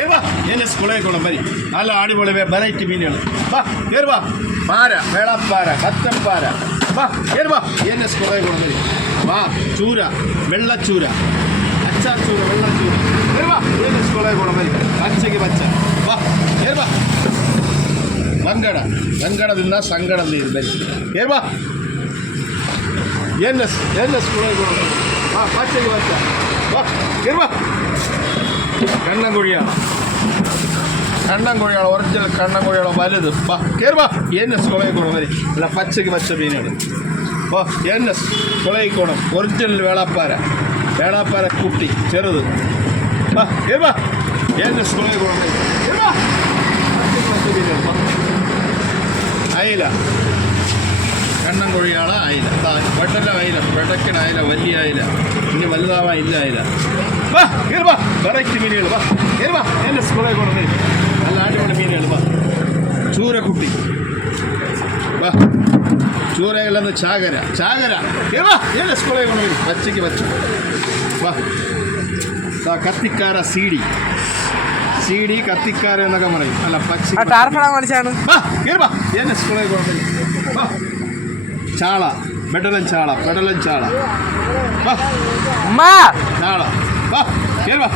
കേറുവാ എന്നെ സ്കൂളിൽ കൊള്ളാൻ പരി നല്ല അടിപൊളി വെറൈറ്റി മീനുകൾ വാ കേറുവാ പാര വെള്ളപ്പാര കത്തപ്പാര വാ കേറുവാ എന്നെ സ്കൂളിൽ കൊള്ളാൻ പരി വാ ചൂര വെള്ളച്ചൂര അച്ചാർ ചൂര വെള്ളച്ചൂര കേറുവാ എന്നെ സ്കൂളിൽ കൊള്ളാൻ പരി പച്ചയ്ക്ക് പച്ച വാ കേറുവാ വെങ്കട തിന്നാ സങ്കടം തീരും പരി കേറുവാ എന്നെ സ്കൂളിൽ കൊള്ളാൻ പരി വാ പച്ചയ്ക്ക് പച്ച വാ കേറുവാ കണ്ണൻകുഴിയാണ് ഒറിജിനൽ കണ്ണൻകുഴിയാണ് വലുത് വാ കേറുവാ എൻ എസ് കുളയിക്കോണം വരെ അല്ല പച്ചയ്ക്ക് പച്ച മീനുകൾ വാ എൻ എസ് കുളയിക്കോണം ഒറിജിനൽ വേളാപ്പാര കുട്ടി ചെറുത് വാ കേറുവാ എൻ എസ് കുളയിക്കോണം വരെ കേറുവാ പച്ചയ്ക്ക് പച്ച മീനുകൾ അയില കണ്ണൻകുഴിയാണ് അയില വെട്ടല അയില വെടക്കൻ അയില വലിയ അയില ഇനി വലുതാവാൻ ഇല്ല അയില വാ കേറുവാ വെറൈറ്റി മീനുകൾ വാ കേറുവാ എൻ്റെ സ്കൂളിൽ കൊണ്ടുപോയി നല്ല അടിപൊളി മീനുകൾ വാ ചൂരക്കുട്ടി വാ ചൂരകളെന്ന് ചാകര കേറുവാ എൻ്റെ സ്കൂളിൽ കൊണ്ടുപോയി പച്ചയ്ക്ക് പച്ച വാ കത്തിക്കാര സി ഡി കത്തിക്കാര എന്നൊക്കെ പറയും അല്ല പച്ച വാ കേറുവാ എൻ്റെ സ്കൂളിൽ കൊണ്ടുപോയി വാ ചാള പെടലൻ ചാള വാ ചാള വാ കേറുവാ